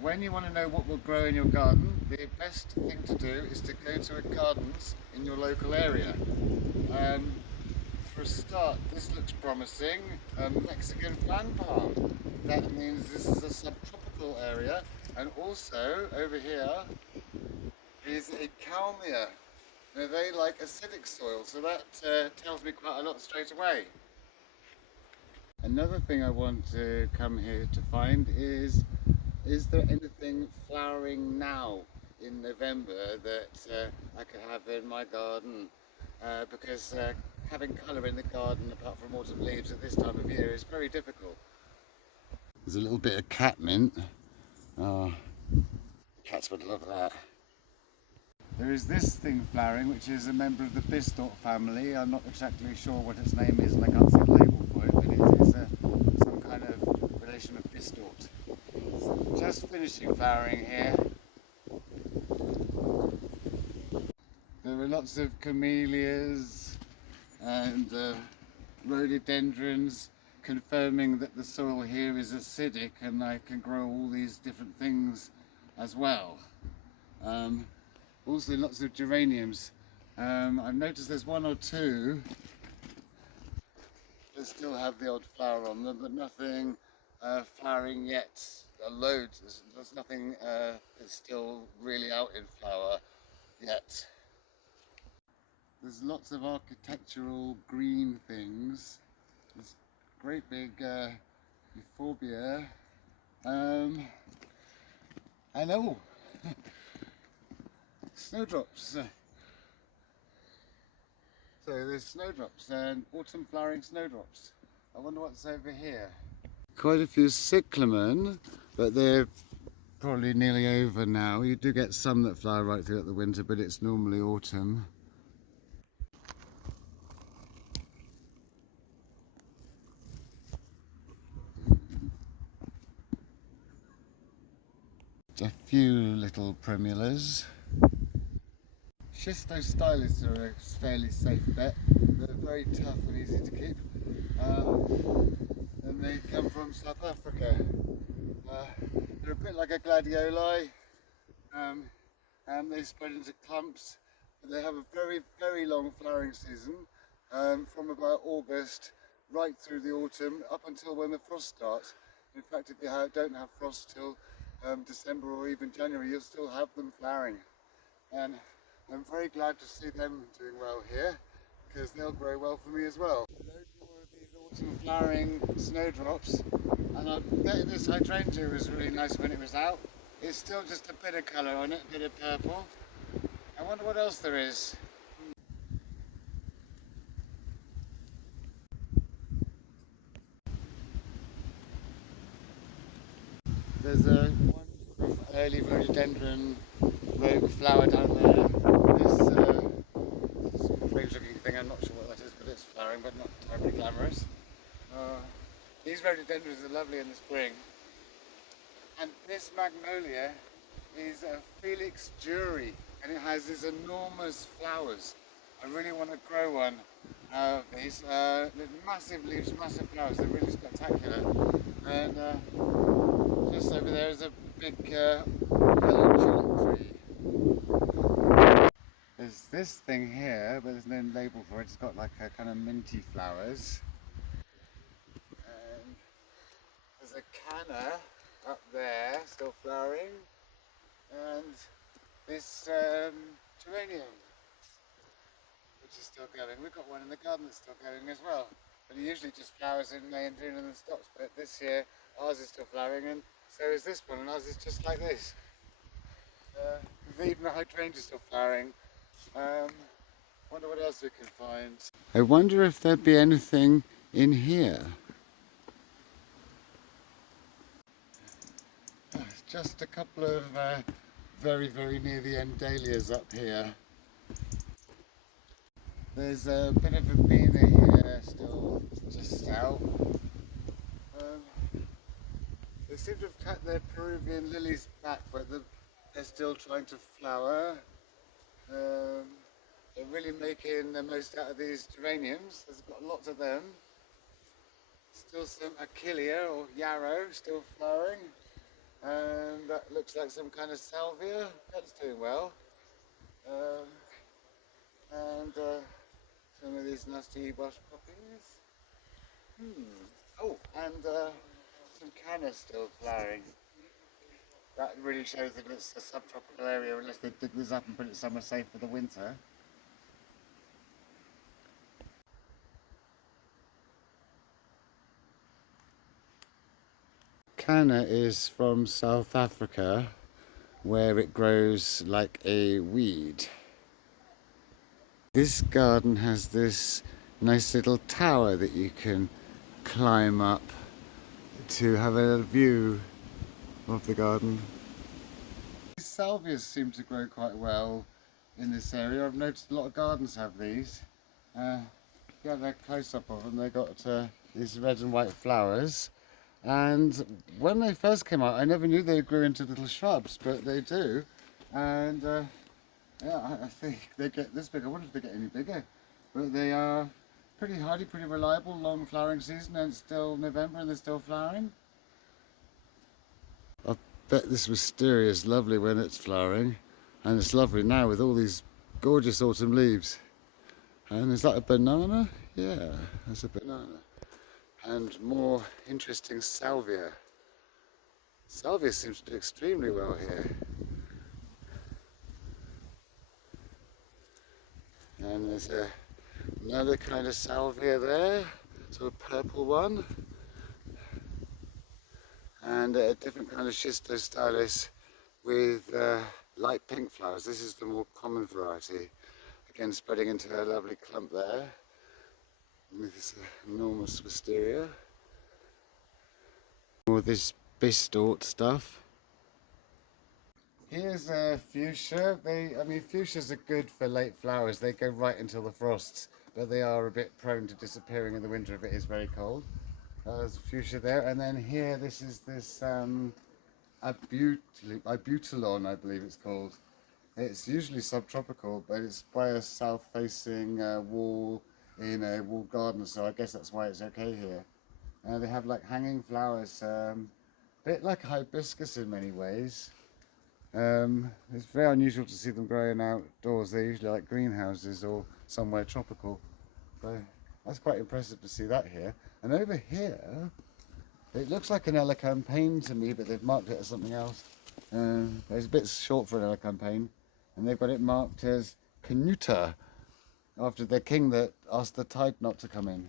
When you want to know what will grow in your garden, the best thing to do is to go to a gardens in your local area. Um, for a start, this looks promising. Mexican fan palm. That means this is a subtropical area. And also, over here is a calmia. Now, they like acidic soil, so that tells me quite a lot straight away. Another thing I want to come here to find is there anything flowering now in November that I could have in my garden? Because having colour in the garden apart from autumn leaves at this time of year is very difficult. There's a little bit of catmint. Oh, cats would love that. There is this thing flowering, which is a member of the Bistorp family. I'm not exactly sure what its name is, and I can't see a label for it, but it is some kind of relation of Bistorp. Just finishing flowering here. There are lots of camellias and rhododendrons, confirming that the soil here is acidic and I can grow all these different things as well. Also lots of geraniums. I've noticed there's one or two that still have the odd flower on them, but nothing flowering yet. Loads. There's nothing that's still really out in flower yet. There's lots of architectural green things. There's great big euphorbia. And oh, snowdrops. So there's snowdrops and autumn flowering snowdrops. I wonder what's over here. Quite a few cyclamen, but they're probably nearly over now. You do get some that flower right throughout the winter, but it's normally autumn. A few little primulas. Schistostylis are a fairly safe bet. They're very tough and easy to keep. And they come from South Africa. They're a bit like a gladioli, and they spread into clumps. But they have a very, very long flowering season, from about August right through the autumn up until when the frost starts. In fact, if you don't have frost till December or even January, you'll still have them flowering. And I'm very glad to see them doing well here, because they'll grow well for me as well. Loads more of these autumn flowering snowdrops, and I bet this hydrangea was really nice when it was out. It's still just a bit of colour on it, a bit of purple. I wonder what else there is. There's a one sort of early rhododendron rogue flower down there. This strange looking thing, I'm not sure what that is, but it's flowering, but not terribly glamorous. These rhododendrons are lovely in the spring. And this magnolia is a Felix Jury, and it has these enormous flowers. I really want to grow one of these. They're massive leaves, massive flowers, they're really spectacular. And just over there is a big yellow tulip tree. There's this thing here, but there's no label for it. It's got like a kind of minty flowers. And there's a canna up there, still flowering. And this geranium, which is still going. We've got one in the garden that's still going as well. But it usually just flowers in May and June and then stops. But this year, ours is still flowering, and so is this one, and ours is just like this. Even the hydrangea is still flowering. Wonder what else we can find. I wonder if there'd be anything in here. Just a couple of very, very near the end dahlias up here. There's a bit of a beena here still just out. They seem to have cut their Peruvian lilies back, but they're still trying to flower. They're really making the most out of these geraniums. There's got lots of them. Still some achillea or yarrow still flowering. And that looks like some kind of salvia. That's doing well. And some of these nasty bush poppies. Oh, and some canna still flowering. That really shows that it's a subtropical area unless they dig this up and put it somewhere safe for the winter. Canna is from South Africa, where it grows like a weed. This garden has this nice little tower that you can climb up to have a view of the garden. These salvias seem to grow quite well in this area. I've noticed a lot of gardens have these. Get a close-up of them. They've got these red and white flowers. And when they first came out, I never knew they grew into little shrubs, but they do. And yeah, I think they get this big. I wonder if they get any bigger. But they are pretty hardy, pretty reliable, long flowering season, and it's still November and they're still flowering. I bet this wisteria is lovely when it's flowering, and it's lovely now with all these gorgeous autumn leaves. And is that a banana? Yeah, that's a banana. And more interesting salvia. Salvia seems to do extremely well here. And there's another kind of salvia there, sort of purple one. And a different kind of Schistostylis with light pink flowers. This is the more common variety. Again, spreading into a lovely clump there. With this enormous wisteria. More of this bistort stuff. Here's a fuchsia. Fuchsias are good for late flowers. They go right until the frosts, but they are a bit prone to disappearing in the winter if it is very cold. There's a fuchsia there, and then here this is this Abutilon, I believe it's called. It's usually subtropical, but it's by a south-facing wall in a walled garden, so I guess that's why it's okay here. They have like hanging flowers, a bit like hibiscus in many ways. It's very unusual to see them growing outdoors. They're usually like greenhouses or somewhere tropical. So that's quite impressive to see that here. And over here, it looks like an elecampane to me, but they've marked it as something else. It's a bit short for an elecampane, and they've got it marked as Canuta, after the king that asked the tide not to come in.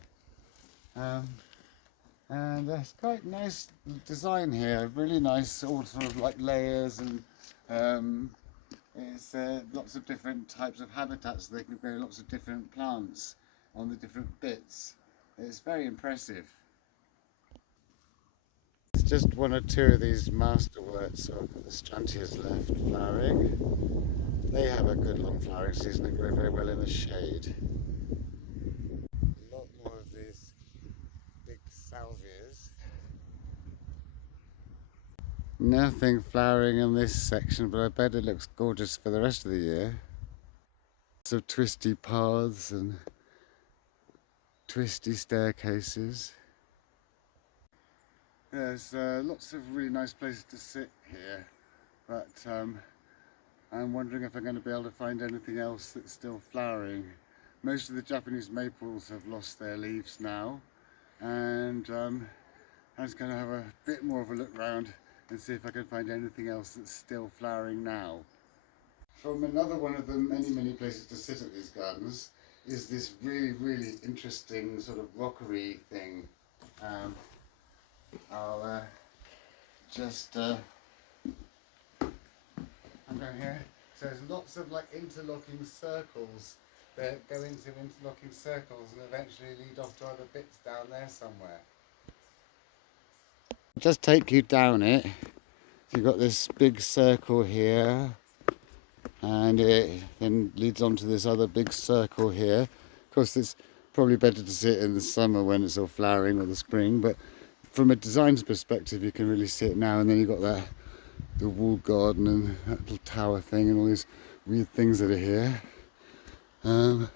And it's quite nice design here, really nice, all sort of like layers, and it's lots of different types of habitats. They can grow lots of different plants on the different bits. It's very impressive. It's just one or two of these masterworts of the Strantias left flowering. They have a good long flowering season and grow very well in the shade. A lot more of these big salvias. Nothing flowering in this section, but I bet it looks gorgeous for the rest of the year. Lots of twisty paths and twisty staircases. There's lots of really nice places to sit here, but I'm wondering if I'm going to be able to find anything else that's still flowering. Most of the Japanese maples have lost their leaves now, and I'm just going to have a bit more of a look around and see if I can find anything else that's still flowering now. From another one of the many places to sit at these gardens is this really interesting sort of rockery thing. I'll just I'm down here. So there's lots of like interlocking circles that go into interlocking circles and eventually lead off to other bits down there somewhere. Just take you down it. You've got this big circle here, and it then leads on to this other big circle here. Of course, it's probably better to see it in the summer when it's all flowering, or the spring, but from a design's perspective you can really see it now. And then you've got the walled garden and that little tower thing and all these weird things that are here. And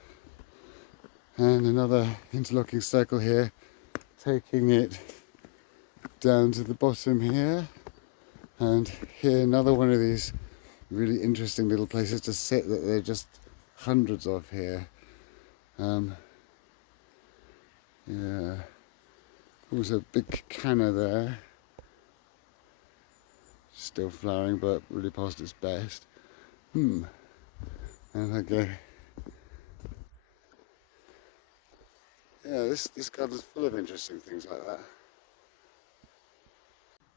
another interlocking circle here, taking it down to the bottom here. And here another one of these really interesting little places to sit that there are just hundreds of here. Yeah, also a big canna there, still flowering but really past its best. And okay, yeah, this garden's full of interesting things like that.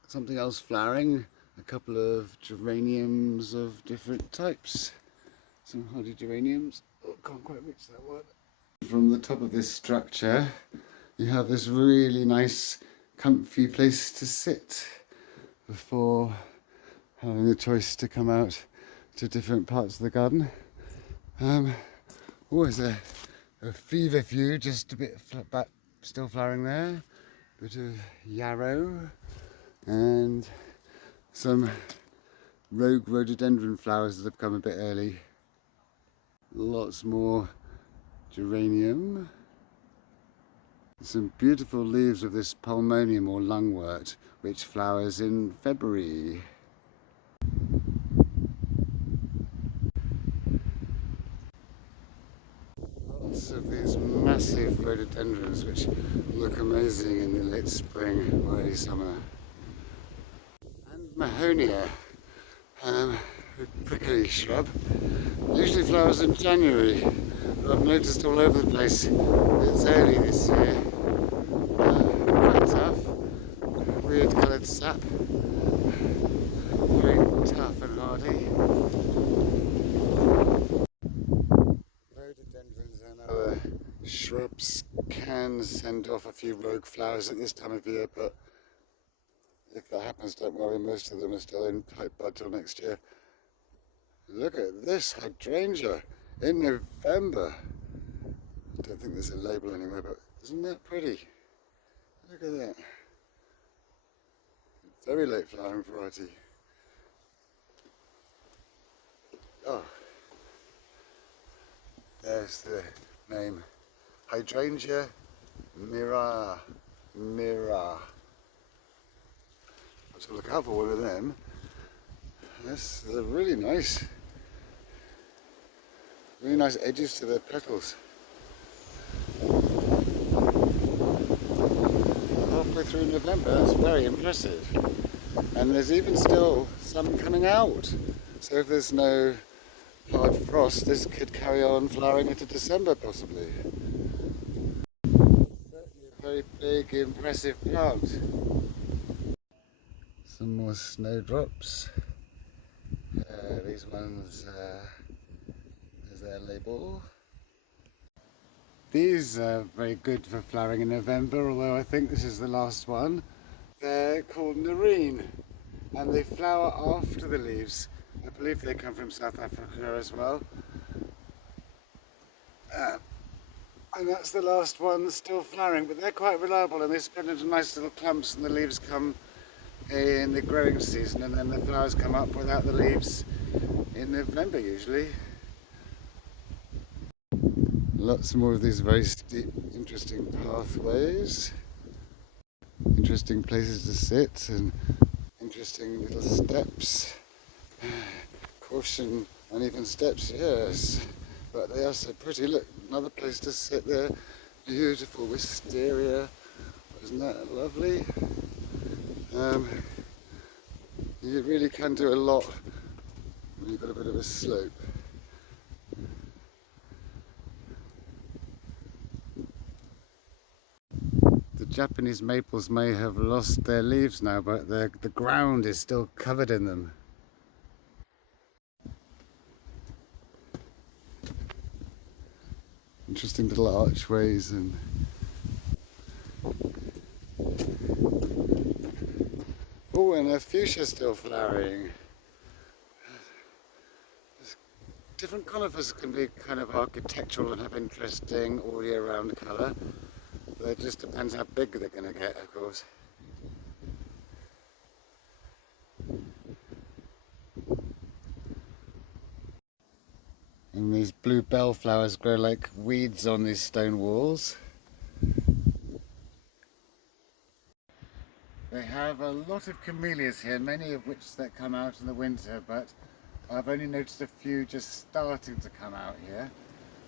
Something else flowering, a couple of geraniums of different types. Some hardy geraniums. Oh, can't quite reach that one. From the top of this structure, you have this really nice, comfy place to sit before having the choice to come out to different parts of the garden. There's a feverfew just a bit back, still flowering there. A bit of yarrow and some rogue rhododendron flowers that have come a bit early. Lots more geranium. Some beautiful leaves of this pulmonium or lungwort, which flowers in February. Lots of these massive rhododendrons which look amazing in the late spring or early summer. And Mahonia, a prickly shrub, usually flowers in January, but I've noticed all over the place it's early this year. Quite tough, weird coloured sap, very tough and hardy. Rhododendrons and other shrubs can send off a few rogue flowers at this time of year, but if that happens, don't worry, most of them are still in pipe bud till next year. Look at this hydrangea in November. I don't think there's a label anywhere, but isn't that pretty? Look at that. Very late flowering variety. Oh, there's the name. Hydrangea Mira. I'll have to look out for one of them. They're really nice. Really nice edges to their petals. Halfway through November, that's very impressive. And there's even still some coming out. So if there's no hard frost, this could carry on flowering into December possibly. Certainly a very big, impressive plant. Some more snowdrops. These ones, there's their label. These are very good for flowering in November, although I think this is the last one. They're called Nerine, and they flower after the leaves. I believe they come from South Africa as well. And that's the last one that's still flowering, but they're quite reliable and they spread into nice little clumps, and the leaves come in the growing season, and then the flowers come up without the leaves in November usually. Lots more of these very steep, interesting pathways, interesting places to sit, and interesting little steps. Caution, uneven steps, yes, but they are so pretty. Look, another place to sit there. Beautiful wisteria. Isn't that lovely? You really can do a lot when you've got a bit of a slope. The Japanese maples may have lost their leaves now, but the ground is still covered in them. Interesting little archways and oh, and a fuchsia still flowering. Different conifers can be kind of architectural and have interesting all year round colour. But it just depends how big they're going to get, of course. And these blue bellflowers grow like weeds on these stone walls. They have a a lot of camellias here, many of which that come out in the winter, but I've only noticed a few just starting to come out here.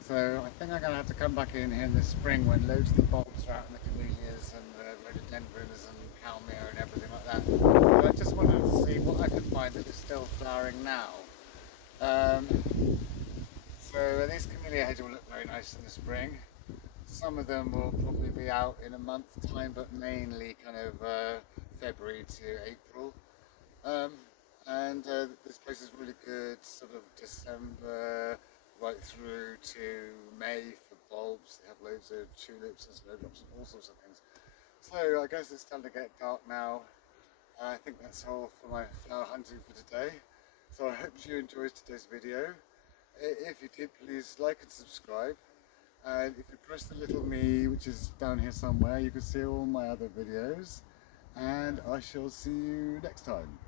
So I think I'm going to have to come back in here in the spring when loads of the bulbs are out in the camellias and the rhododendrons and kalmia and everything like that. But I just wanted to see what I could find that is still flowering now. So these camellia hedges will look very nice in the spring. Some of them will probably be out in a month's time, but mainly kind of February to April. And this place is really good, sort of December right through to May for bulbs. They have loads of tulips and snowdrops and all sorts of things. So I guess it's time to get dark now. I think that's all for my flower hunting for today. So I hope you enjoyed today's video. If you did, please like and subscribe. And if you press the little me, which is down here somewhere, you can see all my other videos. And I shall see you next time.